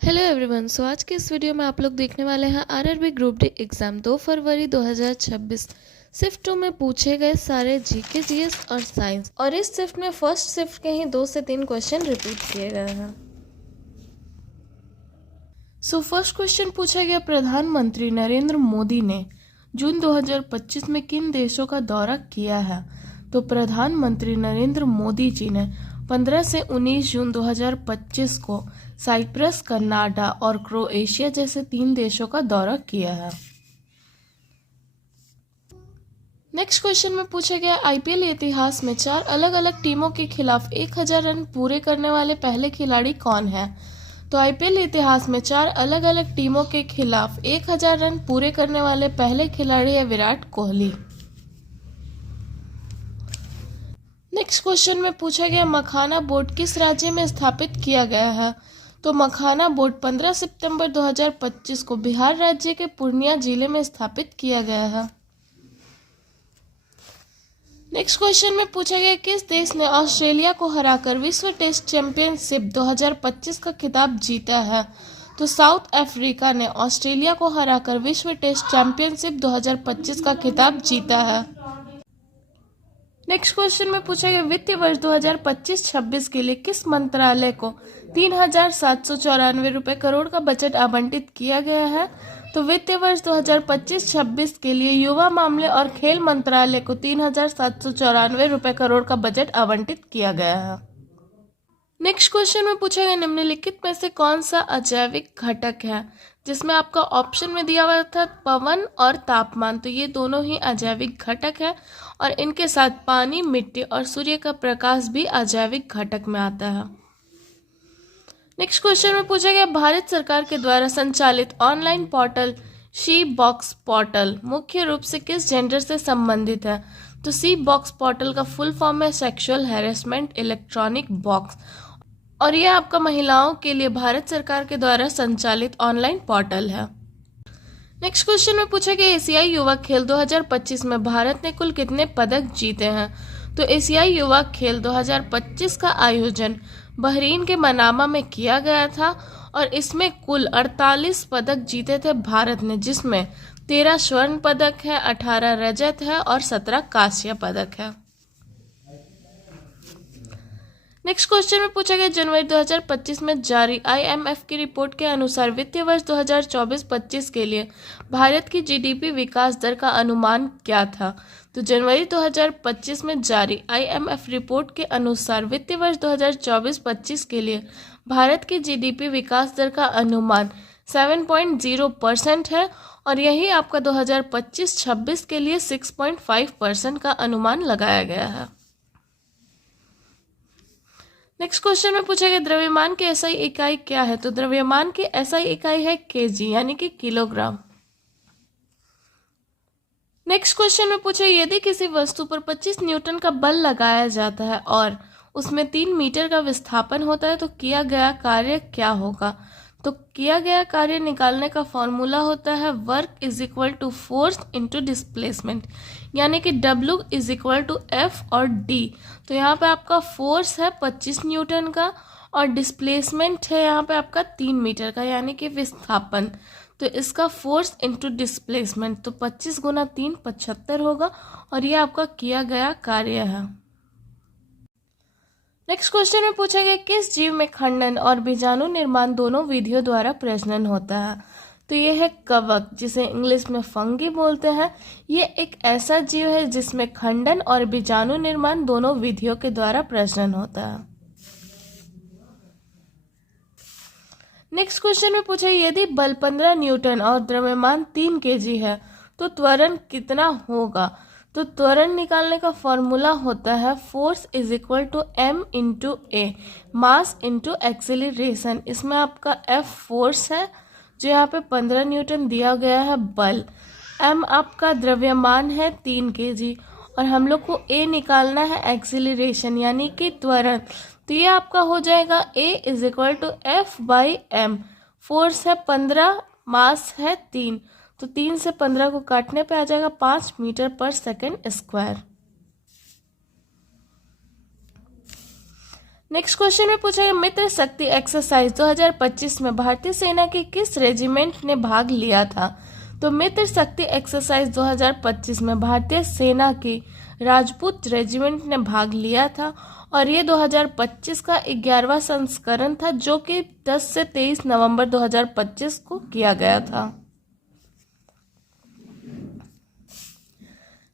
Hello everyone. आज के इस वीडियो में आप लोग देखने वाले हैं आरआरबी ग्रुप डी एग्ज़ाम 2 फरवरी 2026 शिफ्ट 2 में पूछे गए सारे जीके जीएस और साइंस, और इस शिफ्ट में फर्स्ट शिफ्ट के ही 2 से 3 क्वेश्चन रिपीट किए गए हैं। फर्स्ट क्वेश्चन पूछा गया, प्रधानमंत्री नरेंद्र मोदी ने जून 2025 में किन देशों का दौरा किया है? तो प्रधानमंत्री नरेंद्र मोदी जी ने 15 से 19 जून 2025 को साइप्रस, कनाडा और क्रोएशिया जैसे 3 देशों का दौरा किया है। नेक्स्ट क्वेश्चन में पूछा गया, आईपीएल इतिहास में 4 अलग अलग टीमों के खिलाफ 1000 रन पूरे करने वाले पहले खिलाड़ी कौन है? तो आईपीएल इतिहास में 4 अलग अलग टीमों के खिलाफ 1000 रन पूरे करने वाले पहले खिलाड़ी है विराट कोहली। नेक्स्ट क्वेश्चन में पूछा गया, मखाना बोर्ड किस राज्य में स्थापित किया गया है? तो मखाना बोर्ड 15 सितंबर 2025 को बिहार राज्य के पूर्णिया जिले में स्थापित किया गया है। नेक्स्ट क्वेश्चन में पूछा गया, किस देश ने ऑस्ट्रेलिया को हराकर विश्व टेस्ट चैंपियनशिप 2025 का खिताब जीता है? तो साउथ अफ्रीका ने ऑस्ट्रेलिया को हराकर विश्व टेस्ट चैंपियनशिप 2025 का खिताब जीता है। नेक्स्ट क्वेश्चन में पूछा गया, वित्तीय वर्ष 2025-26 के लिए किस मंत्रालय को 3,794 करोड़ का बजट आवंटित किया गया है? तो वित्तीय वर्ष 2025-26 के लिए युवा मामले और खेल मंत्रालय को 3,794 करोड़ का बजट आवंटित किया गया है। नेक्स्ट क्वेश्चन में पूछा गया, निम्नलिखित में से कौन सा अजैविक घटक है? जिसमें आपका ऑप्शन में दिया हुआ था पवन और तापमान, तो ये दोनों ही अजैविक घटक है, और इनके साथ पानी, मिट्टी और सूर्य का प्रकाश भी अजैविक घटक में आता है। नेक्स्ट क्वेश्चन में पूछा गया, भारत सरकार के द्वारा संचालित online portal she box portal मुख्य रूप से किस जेंडर से संबंधित है? तो सी बॉक्स पोर्टल का फुल फॉर्म है सेक्सुअल हैरेसमेंट इलेक्ट्रॉनिक बॉक्स, और यह आपका महिलाओं के लिए भारत सरकार के द्वारा संचालित ऑनलाइन पोर्टल है। नेक्स्ट क्वेश्चन में पूछा गया, एशियाई युवा खेल 2025 में भारत ने कुल कितने पदक जीते हैं? तो एशियाई युवा खेल 2025 का आयोजन बहरीन के मनामा में किया गया था, और इसमें कुल 48 पदक जीते थे भारत ने, जिसमें 13 स्वर्ण पदक है, 18 रजत है और 17 कांस्य पदक है। नेक्स्ट क्वेश्चन में पूछा गया, जनवरी 2025 में जारी आईएमएफ की रिपोर्ट के अनुसार वित्तीय वर्ष 2024-25 के लिए भारत की जीडीपी विकास दर का अनुमान क्या था? तो जनवरी 2025 में जारी आईएमएफ रिपोर्ट के अनुसार वित्तीय वर्ष 2024-25 के लिए भारत की जीडीपी विकास दर का अनुमान 7.0% है, और यही आपका 2025-26 के लिए 6.5% का अनुमान लगाया गया है। नेक्स्ट क्वेश्चन में पूछा गया, द्रव्यमान की एसआई इकाई क्या है? तो द्रव्यमान की एसआई इकाई है केजी, यानी कि किलोग्राम। नेक्स्ट क्वेश्चन में पूछा, यदि किसी वस्तु पर 25 न्यूटन का बल लगाया जाता है और उसमें 3 मीटर का विस्थापन होता है, तो किया गया कार्य क्या होगा? तो किया गया कार्य निकालने का फॉर्मूला होता है work is equal to force into displacement, यानी कि W is equal to F और D। तो यहाँ पे आपका फोर्स है 25 न्यूटन का, और डिस्प्लेसमेंट है यहाँ पे आपका 3 मीटर का, यानी कि विस्थापन। तो इसका फोर्स इंटू डिस्प्लेसमेंट, तो 25 गुना 3 75 होगा, और ये आपका किया गया कार्य है। नेक्स्ट क्वेश्चन में पूछा गया, किस जीव में खंडन और बीजाणु निर्माण दोनों विधियों द्वारा प्रजनन होता है? तो ये है कवक, जिसे इंग्लिश में फंगी बोलते हैं। ये एक ऐसा जीव है जिसमें खंडन और बीजाणु निर्माण दोनों विधियों के द्वारा प्रजनन होता है। नेक्स्ट क्वेश्चन में पूछा, यदि बल 15 न्यूटन और द्रव्यमान 3 केजी है, तो त्वरण कितना होगा? तो त्वरण निकालने का फॉर्मूला होता है force is equal to m into A, mass into acceleration. इसमें आपका F फोर्स है, जो यहाँ पे 15 न्यूटन दिया गया है बल, m आपका द्रव्यमान है 3 केजी, और हम लोग को a निकालना है एक्सेलरेशन, यानी कि त्वरण। तो ये आपका हो जाएगा a is equal to F by m। Force है 15, मास है 3, तो 3 से 15 को काटने पे आ जाएगा 5 मीटर पर सेकेंड स्क्वायर। नेक्स्ट क्वेश्चन में पूछा गया मित्र शक्ति एक्सरसाइज 2025 में भारतीय सेना के किस रेजिमेंट ने भाग लिया था। तो मित्र शक्ति एक्सरसाइज 2025 में भारतीय सेना की राजपूत रेजिमेंट ने भाग लिया था और ये 2025 का 11वां संस्करण था जो कि 10 से 23 नवंबर 2025 को किया गया था।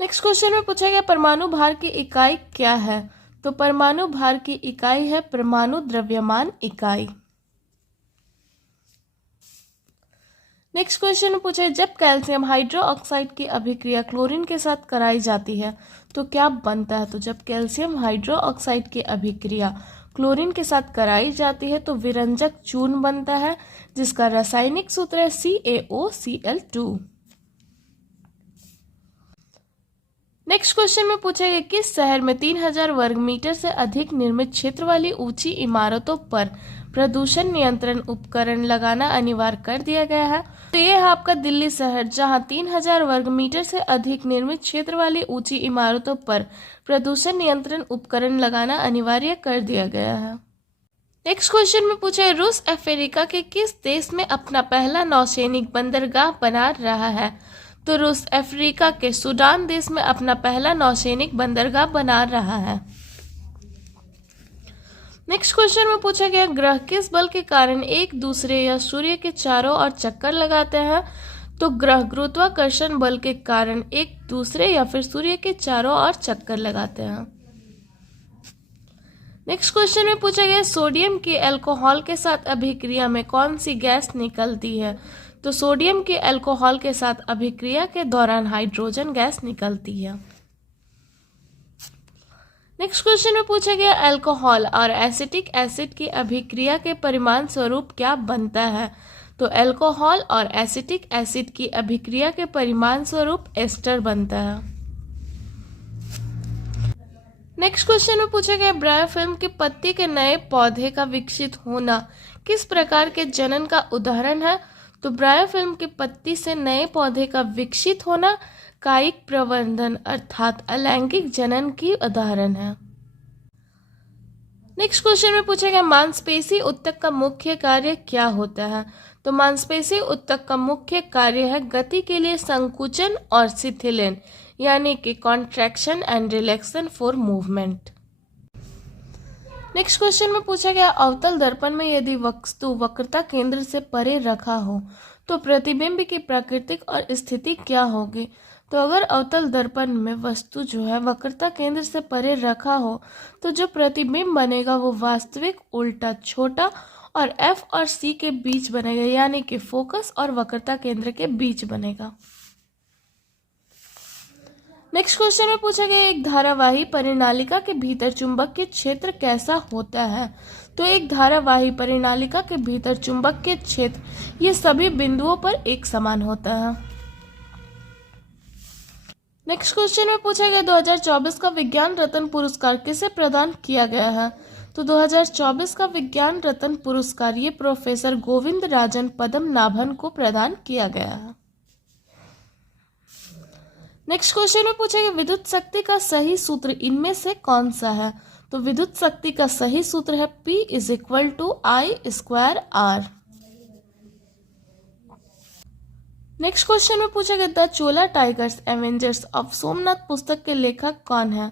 नेक्स्ट क्वेश्चन में पूछा गया परमाणु भार की इकाई क्या है। तो परमाणु भार की इकाई है परमाणु द्रव्यमान इकाई। नेक्स्ट क्वेश्चन में पूछा है जब कैल्शियम हाइड्रोक्साइड की अभिक्रिया क्लोरीन के साथ कराई जाती है तो क्या बनता है। तो जब कैल्शियम हाइड्रोक्साइड की अभिक्रिया क्लोरीन के साथ कराई जाती है तो विरंजक चूर्ण बनता है जिसका रासायनिक सूत्र है CaOCl2। नेक्स्ट क्वेश्चन में पूछा गया किस शहर में 3000 वर्ग मीटर से अधिक निर्मित क्षेत्र वाली ऊंची इमारतों पर प्रदूषण नियंत्रण उपकरण लगाना अनिवार्य कर दिया गया है। तो ये है आपका दिल्ली शहर जहां 3000 वर्ग मीटर से अधिक निर्मित क्षेत्र वाली ऊंची इमारतों पर प्रदूषण नियंत्रण उपकरण लगाना अनिवार्य कर दिया गया है। नेक्स्ट क्वेश्चन में पूछा है रूस अफ्रीका के किस देश में अपना पहला नौसैनिक बंदरगाह बना रहा है। तो रूस अफ्रीका के सूडान देश में अपना पहला नौसैनिक बंदरगाह बना रहा है। नेक्स्ट क्वेश्चन में पूछा गया ग्रह किस बल के कारण एक दूसरे या सूर्य के चारों ओर चक्कर लगाते हैं। तो ग्रह गुरुत्वाकर्षण बल के कारण एक दूसरे या फिर सूर्य के चारों ओर चक्कर लगाते हैं। नेक्स्ट क्वेश्चन में पूछा गया सोडियम की अल्कोहल के साथ अभिक्रिया में कौन सी गैस निकलती है। तो सोडियम के अल्कोहल के साथ अभिक्रिया के दौरान हाइड्रोजन गैस निकलती है। नेक्स्ट क्वेश्चन में पूछा गया अल्कोहल और एसिटिक एसिड की अभिक्रिया के परिणाम स्वरूप क्या बनता है। तो अल्कोहल और एसिटिक एसिड की अभिक्रिया के परिणाम स्वरूप एस्टर बनता है। नेक्स्ट क्वेश्चन में पूछा गया ब्रायोफिल्म की पत्ती के नए पौधे का विकसित होना किस प्रकार के जनन का उदाहरण है। तो ब्रायोफिल्म की पत्ती से नए पौधे का विकसित होना कायिक प्रवर्धन अर्थात अलैंगिक जनन की उदाहरण है। नेक्स्ट क्वेश्चन में पूछा गया मांसपेशी ऊतक का मुख्य कार्य क्या होता है। तो मांसपेशी ऊतक का मुख्य कार्य है गति के लिए संकुचन और शिथिलन यानी कि contraction and relaxation for movement. Next question में पूछा गया अवतल दर्पण में यदि वस्तु वक्रता केंद्र से परे रखा हो तो प्रतिबिंब की प्राकृतिक और स्थिति क्या होगी। तो अगर अवतल दर्पण में वस्तु जो है वक्रता केंद्र से परे रखा हो तो जो प्रतिबिंब बनेगा वो वास्तविक उल्टा छोटा और F और C के बीच बनेगा यानी कि फोकस और वक्रता केंद्र के बीच बनेगा। नेक्स्ट क्वेश्चन में पूछा गया एक धारावाही परिनालिका के भीतर चुंबकीय क्षेत्र कैसा होता है। तो एक धारावाही परिनालिका के भीतर चुंबकीय क्षेत्र ये सभी बिंदुओं पर एक समान होता है। नेक्स्ट क्वेश्चन में पूछा गया 2024 का विज्ञान रत्न पुरस्कार किसे प्रदान किया गया है। तो 2024 का विज्ञान रत्न पुरस्कार ये प्रोफेसर गोविंद राजन पद्मनाभन को प्रदान किया गया है। नेक्स्ट क्वेश्चन में पूछा गया विद्युत शक्ति का सही सूत्र इनमें से कौन सा है। तो विद्युत शक्ति का सही सूत्र है P = I²R। नेक्स्ट क्वेश्चन में पूछा गया the Chola tigers Avengers of Somnath पुस्तक के लेखक कौन है।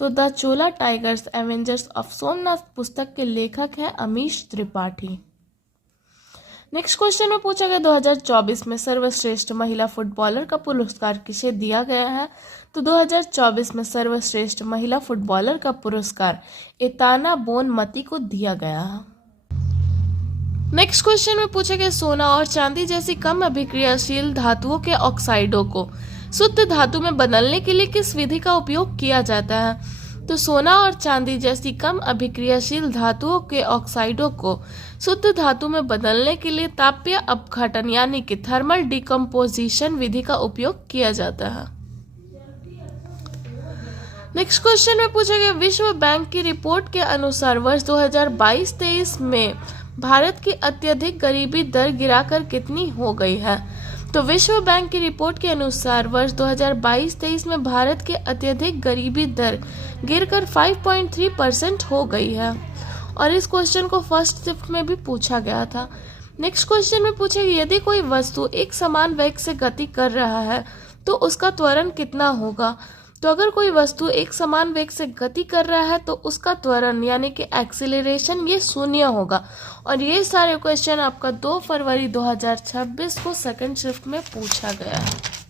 तो the Chola tigers Avengers of Somnath पुस्तक के लेखक है अमीश त्रिपाठी। नेक्स्ट क्वेश्चन में पूछा गया 2024 में सर्वश्रेष्ठ महिला फुटबॉलर का पुरस्कार किसे दिया गया है। तो 2024 में सर्वश्रेष्ठ महिला फुटबॉलर का पुरस्कार एताना बोनमती को दिया गया है। नेक्स्ट क्वेश्चन में पूछा गया सोना और चांदी जैसी कम अभिक्रियाशील धातुओं के ऑक्साइडों को शुद्ध धातु में बदलने के लिए किस विधि का उपयोग किया जाता है। तो सोना और चांदी जैसी कम अभिक्रियाशील धातुओं के ऑक्साइडों को शुद्ध धातु में बदलने के लिए तापीय अपघटन यानी कि थर्मल डिकम्पोजिशन विधि का उपयोग किया जाता है। नेक्स्ट क्वेश्चन में पूछा गया विश्व बैंक की रिपोर्ट के अनुसार वर्ष 2022-23 में भारत की अत्यधिक गरीबी दर गिराकर कितनी हो गई है। तो विश्व बैंक की रिपोर्ट के अनुसार वर्ष 2022-23 में भारत की अत्यधिक गरीबी दर गिरकर 5.3% हो गई है और इस क्वेश्चन को फर्स्ट शिफ्ट में भी पूछा गया था। नेक्स्ट क्वेश्चन में पूछे यदि कोई वस्तु एक समान वेग से गति कर रहा है तो उसका त्वरण कितना होगा। तो अगर कोई वस्तु एक समान वेग से गति कर रहा है तो उसका त्वरण यानी कि एक्सीलरेशन ये 0 होगा। और ये सारे क्वेश्चन आपका 2 फरवरी 2026 को सेकंड शिफ्ट में पूछा गया है।